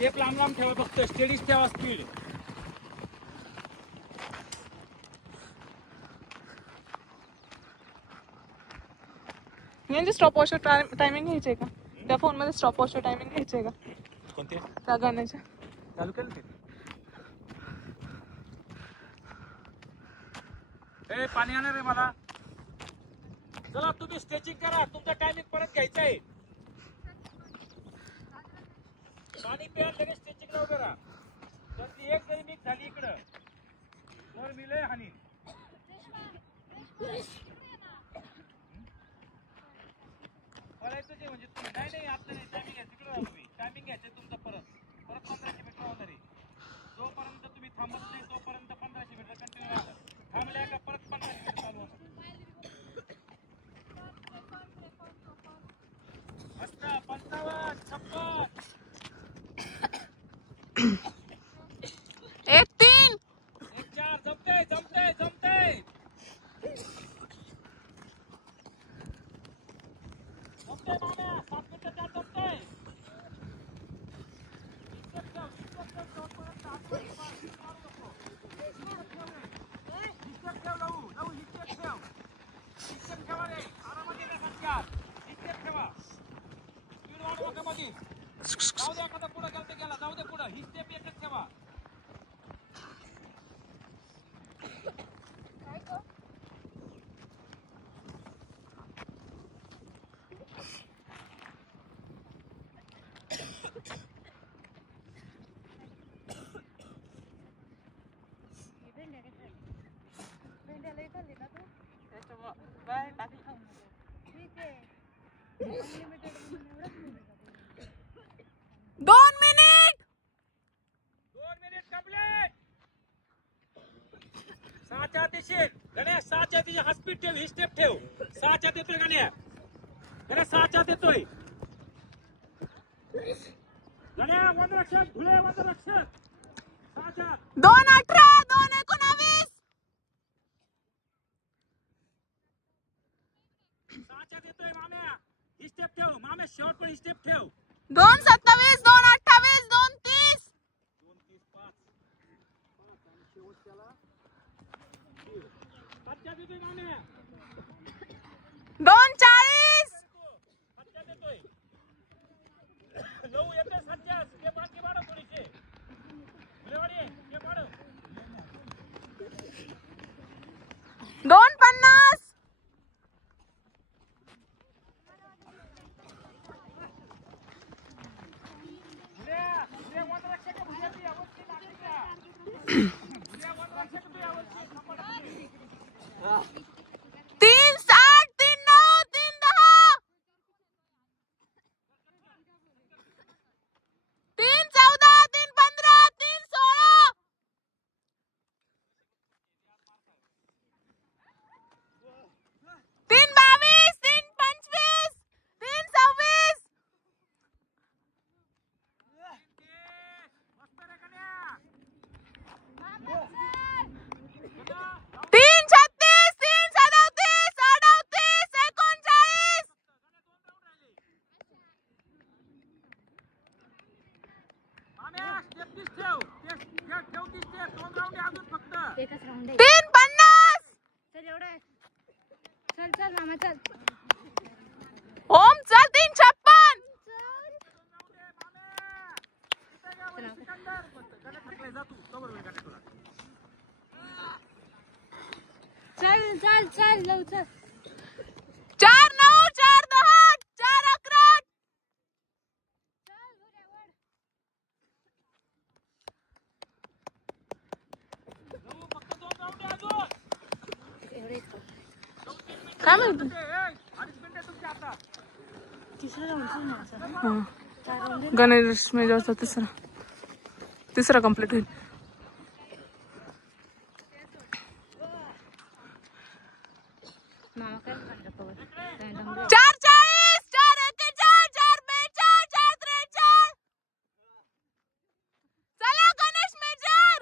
Step लांब लांब ठेवा, फक्त स्टेडीच ठेवा स्पीड. यांची स्टॉप वॉचवर टायमिंग घ्यायचे का? त्या फोन मध्ये स्टॉप वॉचवर टायमिंग घ्यायचे का? कोणते? त्या गाण्याच्या चालू केलं ते. ए पाणी आणणार आहे मला. चला तुम्ही स्ट्रेचिंग करा, तुमचा टायमिंग परत घ्यायचा आहे. पाणी प्या, लगेच स्ट्रेचिंगला उभे राहा. जर ती एक जरी मिक्स झाली इकडं तर मी लय हानी. पळायचं जे म्हणजे तुम्ही नाही आता नाही, टायमिंग घ्यायचं. तिकडे राहा तुम्ही, टायमिंग घ्यायचं तुमचं. परत 1500 मीटर होणार आहे. जोपर्यंत तुम्ही थांबत नाही तोपर्यंत 1500 मीटर कंटिन्यू राहणार. थांबल्या का परत 1500 मीटर चालू होणार. मस्त. 55, 56, 1-3 1-4. जमतंय जमतंय जमतंय जमतंय माम्या. 7 मिनिटं त्यात जमतंय. हिस्टेप ठेव, जोपर्यंत आतमध्ये मारू नको. हिस्टेप ठेव रे. हिस्टेप ठेव लवू, लवू हिस्टेप ठेव. हिस्टेप ठेवा रे. आरामात येण्या खात्यात. हिस्टेप ठेवा. स्पीड वाढवा का मध्ये. जाऊ दे एखादा पुढं गेलं तर गेला. जाऊ दे पुढं. हिस्टेप एकच ठेवा. दोन मिनिट कंप्लीट. 6च्या दिशेत गणेश, 6च्या दिशेत हा स्पीड ठेव, ही स्टेप ठेव. 6च्या येतोय गणेश. गणेश 6च्या येतोय. गणेश वनरक्षक, धुळे वनरक्षक. 6च्या 2:18 2:19 6च्या येतोय माम्या. ही स्टेप ठेव माम्या, शेवट पण ही स्टेप ठेव. 2:27 2:28 2:30 2:30 5 आणि शेवट त्याला 7च्या येतोय माम्या. 2:40 7च्या येतोय. 9 येतोय. 7च्या स्टेप आणखी वाढव थोडीशी. गुलेवाडी स्टेप वाढव. 2:50 3:60 3:09 3:10 3:14 3:15 3:16 3:22 3:25 3:26 3:36 3:37 38 39 3:50 चल एवढं चल चल मामा चल. ओम चल 3:56 चल चल चल लव चल. 4:09 4:10 4:11 काय माहिती. तिसरा राऊंड गणेश मेजरचा तिसरा कंप्लीट होईल. मामा काय म्हणतो कवर 4:40 4:41 4:42 4:43 चला गणेश मेजर.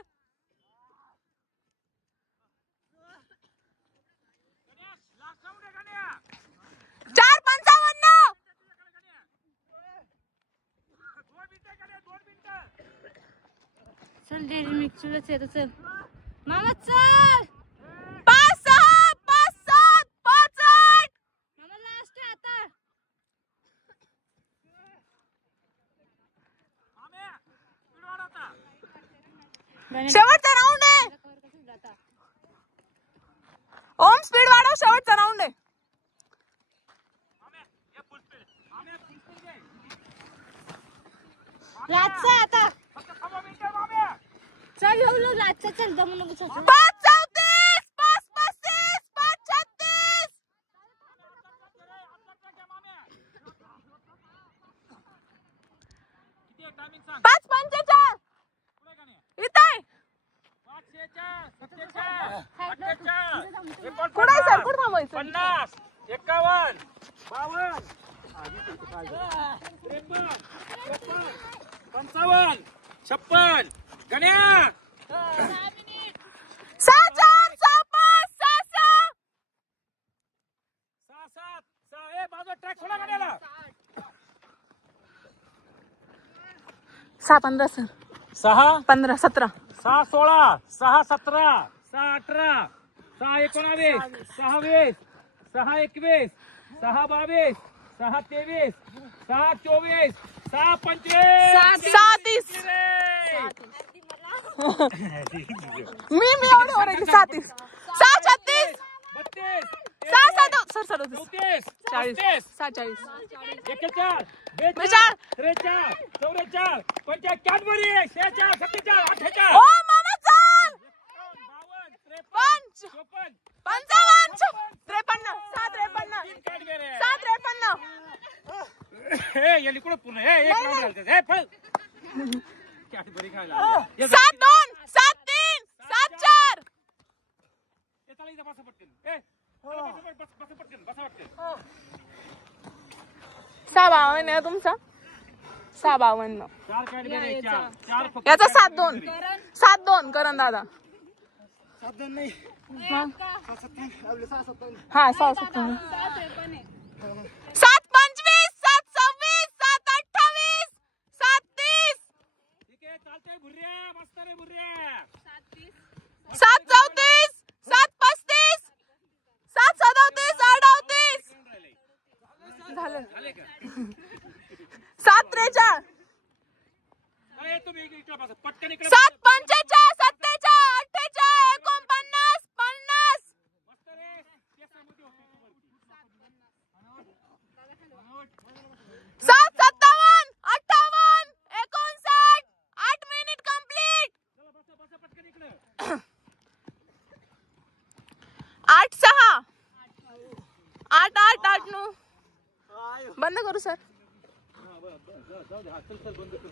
4:55 2 मिनिटं. चल डेअरी मिल्कचीलाच येतो चल मामा चल 5 6 5 7 5 8 मामा लास्ट आहे आता माम्या स्पीड वाढवता. शेवटचा राऊंड आहे. ओम स्पीड वाढव, शेवटचा राऊंड आहे. माम्या ये फुल स्पीड. माम्या फुल स्पीड दे. रातचा आहे आता फक्त 6 मिनिटं माम्या. चल येऊ रातचा चल दमू नको चल 5 34 5 35 5 36 किती आहे टायमिंग सांग. 5 45 पुढे का नाही. इथं आहे. 5 46 47 48 कुठं आहे सर, कुठं थांबायचं? 50 51 52 53 55 56 गण्या 6 4 6 5 6 6 6 7 6 ए बाजू ट्रॅक सोडा गण्याला. 6 15 सर 6 15 17 6 16 6 17 6 18 6 19 6 20 6 21 6 22 6 23 6 24 6 25 6 30 मी एवढं ओरडली 6 30 6 36 32 6 7 सर सर 34 40 6 40 41 बेचाळ. 43 44 45 कॅडबरी 46 47 48 ओ मामा चाल 52 पंच 53 55 53 7 53 कॅडबरी 7 53 हे ये लिकुड पुन्हा हे एक राऊंड घालते हे पळ कॅडबरी खायला 7 2 7 3 7 4 हे चला इथं बसा पटकन ए बसा पटकन 6 52 आहे तुमचा 6 52 चार कॅडबरी चार फक्त याचा 7 2 7 2 करण दादा 7 नाही हा 6 7 7 25 7 26 7 28 7 30 ठीक आहे चालतंय भुर्या मस्त रे भुर्या 7 34 7 35 7 37 38 झालं झाले का 7 43 अरे तुम्ही इकडे बसा पटकन इकडे 7 45 47 48 49 50 मस्त रे केसामध्ये होते तू वरती. 7 57 58 59 8 मिनिट कंप्लीट चला बसा पटकन इकडे 8 6 8 8 8 9 बंद करू सर जाऊ दे हा चल बंद कर